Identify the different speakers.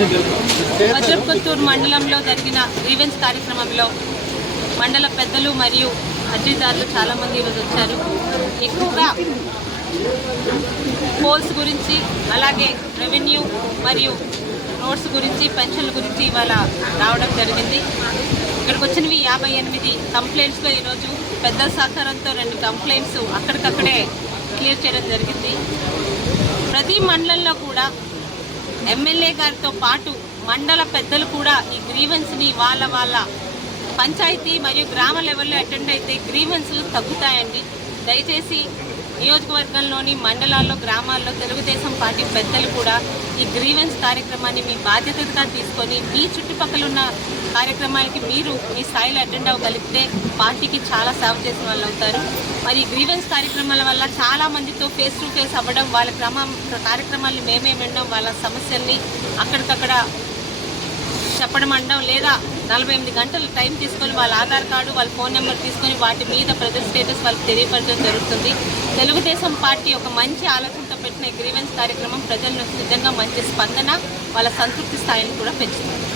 Speaker 1: వజ్రపుత్తూరు మండలంలో జరిగిన గ్రీవెన్స్ కార్యక్రమంలో మండల పెద్దలు మరియు అర్జీదారులు చాలామంది ఈరోజు వచ్చారు. ఎక్కువగా పోల్స్ గురించి అలాగే రెవెన్యూ మరియు రోడ్స్ గురించి పెన్షన్ల గురించి ఇవాళ రావడం జరిగింది. ఇక్కడికి వచ్చినవి యాభై ఎనిమిది కంప్లైంట్స్లో ఈరోజు పెద్దల సహకారంతో రెండు కంప్లైంట్స్ అక్కడికక్కడే క్లియర్ చేయడం జరిగింది. ప్రతి మండలంలో కూడా ఎమ్మెల్యే గారితో పాటు మండల పెద్దలు కూడా ఈ గ్రీవెన్స్ని వాళ్ళ వాళ్ళ పంచాయతీ మరియు గ్రామ లెవెల్లో అటెండ్ అయితే గ్రీవెన్స్లు తగ్గుతాయండి. దయచేసి నియోజకవర్గంలోని మండలాల్లో గ్రామాల్లో తెలుగుదేశం పార్టీ పెద్దలు కూడా ఈ గ్రీవెన్స్ కార్యక్రమాన్ని మీ బాధ్యతగా తీసుకొని మీ చుట్టుపక్కల ఉన్న కార్యక్రమాలకి మీరు మీ స్థాయిలో అటెండ్ అవ్వగలిగితే పార్టీకి చాలా సేవ చేసిన వాళ్ళు అవుతారు. మరి గ్రీవెన్స్ కార్యక్రమాల వల్ల చాలా మందితో ఫేస్ టు ఫేస్ అవ్వడం వాళ్ళ క్రమ కార్యక్రమాలను మేమే వినడం వాళ్ళ సమస్యల్ని అక్కడికక్కడ చెప్పడం అనడం లేదా నలభై ఎనిమిది గంటలు టైం తీసుకొని వాళ్ళ ఆధార్ కార్డు వాళ్ళ ఫోన్ నెంబర్ తీసుకొని వాటి మీద ప్రజల స్టేటస్ వాళ్ళకి తెలియపరచడం జరుగుతుంది. తెలుగుదేశం పార్టీ ఒక మంచి ఆలోచనతో పెట్టిన గ్రీవెన్స్ కార్యక్రమం ప్రజల నుంచి నిజంగా మంచి స్పందన వాళ్ళ సంతృప్తి స్థాయిని కూడా పెంచుతుంది.